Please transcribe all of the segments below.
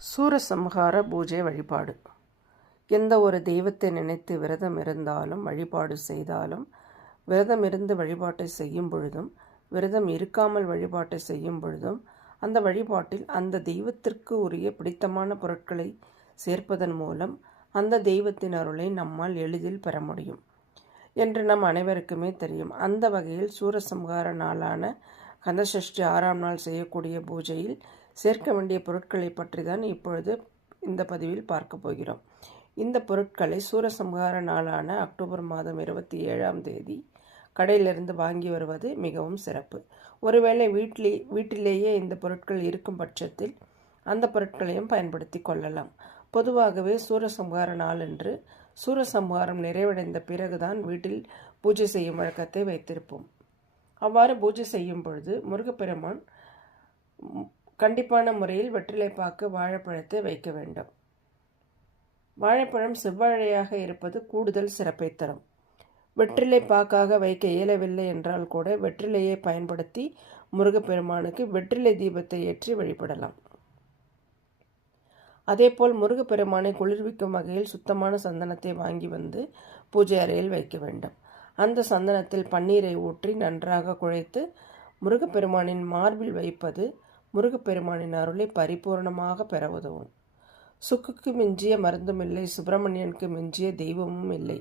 சூரசம்ஹார பூஜை வழிபாடு. எந்த ஒரு தெய்வத்தை நினைத்து விரதம் இருந்தாலும் வழிபாடு செய்தாலும் விரதம் இருந்து வழிபாட்டை செய்யும் பொழுதும் விரதம் இருக்காமல் வழிபாட்டை செய்யும் பொழுதும் அந்த வழிபாட்டில் அந்த தெய்வத்திற்கு உரிய பிடித்தமான பொருட்களை சேர்ப்பதன் மூலம் அந்த தெய்வத்தின் அருளை நம்மால் எளிதில் பெற முடியும் என்று நம் அனைவருக்குமே தெரியும். அந்த வகையில் சூரசம்ஹார நாளான கந்தசஷ்டி ஆறாம் நாள் செய்யக்கூடிய பூஜையில் சேர்க்க வேண்டிய பொருட்களை பற்றி தான் இப்பொழுது இந்த பதிவில் பார்க்க போகிறோம். இந்த பொருட்களை சூரசம்ஹார நாளான அக்டோபர் மாதம் இருபத்தி ஏழாம் தேதி கடையிலிருந்து வாங்கி வருவது மிகவும் சிறப்பு. ஒருவேளை வீட்டிலே வீட்டிலேயே இந்த பொருட்கள் இருக்கும் பட்சத்தில் அந்த பொருட்களையும் பயன்படுத்தி கொள்ளலாம். பொதுவாகவே சூரசம்ஹார நாளன்று சூரசம்ஹாரம் நிறைவடைந்த பிறகுதான் வீட்டில் பூஜை செய்யும் வழக்கத்தை வைத்திருப்போம். அவ்வாறு பூஜை செய்யும் பொழுது முருகப்பெருமான் கண்டிப்பான முறையில் வெற்றிலைப்பாக்கு வாழைப்பழத்தை வைக்க வேண்டும். வாழைப்பழம் செவ்வாழையாக இருப்பது கூடுதல் சிறப்பை தரும். வெற்றிலை பாக்காக வைக்க இயலவில்லை என்றால் கூட வெற்றிலையை பயன்படுத்தி முருகப்பெருமானுக்கு வெற்றிலை தீபத்தை ஏற்றி வழிபடலாம். அதேபோல் முருகப்பெருமானை குளிர்விக்கும் வகையில் சுத்தமான சந்தனத்தை வாங்கி வந்து பூஜை அறையில் வைக்க வேண்டும். அந்த சந்தனத்தில் பன்னீரை ஊற்றி நன்றாக குழைத்து முருகப்பெருமானின் மார்பில் வைப்பது முருகப்பெருமானின் அருளை பரிபூர்ணமாக பெற உதவும். சுக்குக்கு மிஞ்சிய மருந்தும் இல்லை சுப்பிரமணியனுக்கு மிஞ்சிய தெய்வமும் இல்லை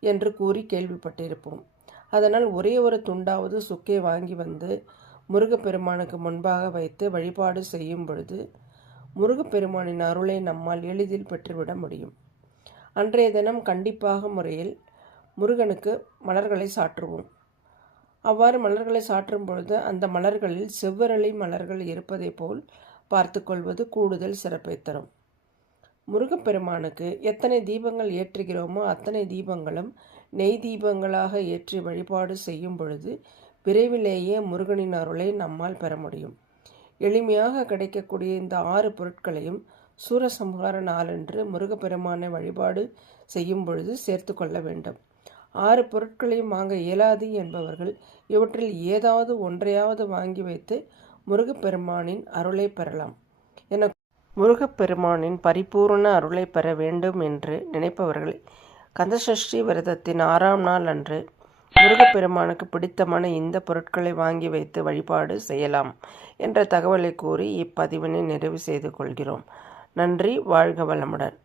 என்று கூறி கேள்விப்பட்டிருப்போம். அதனால் ஒரே ஒரு துண்டாவது சுக்கை வாங்கி வந்து முருகப்பெருமானுக்கு முன்பாக வைத்து வழிபாடு செய்யும் பொழுது முருகப்பெருமானின் அருளை நம்மால் எளிதில் பெற்றுவிட முடியும். அன்றைய தினம் கண்டிப்பாக முறையில் முருகனுக்கு மலர்களை சாற்றுவோம். அவ்வாறு மலர்களை சாற்றும் பொழுது அந்த மலர்களில் செவ்வரளி மலர்கள் இருப்பதைப் போல் பார்த்து கொள்வது கூடுதல் சிறப்பை தரும். முருகப்பெருமானுக்கு எத்தனை தீபங்கள் ஏற்றுகிறோமோ அத்தனை தீபங்களும் நெய் தீபங்களாக ஏற்றி வழிபாடு செய்யும் பொழுது விரைவிலேயே முருகனின் அருளை நம்மால் பெற முடியும். எளிமையாக கிடைக்கக்கூடிய இந்த ஆறு பொருட்களையும் சூரசம்ஹார நாளன்று முருகப்பெருமானை வழிபாடு செய்யும் பொழுது சேர்த்து கொள்ள வேண்டும். ஆறு பொருட்களையும் வாங்க இயலாது என்பவர்கள் இவற்றில் ஏதாவது ஒன்றையாவது வாங்கி வைத்து முருகப்பெருமானின் அருளை பெறலாம். என முருகப்பெருமானின் பரிபூரண அருளை பெற வேண்டும் என்று நினைப்பவர்கள் கந்தசஷ்டி விரதத்தின் ஆறாம் நாள் அன்று முருகப்பெருமானுக்கு பிடித்தமான இந்த பொருட்களை வாங்கி வைத்து வழிபாடு செய்யலாம் என்ற தகவலை கூறி இப்பதிவினை நிறைவு செய்து கொள்கிறோம். நன்றி வாழ்க வளமுடன்.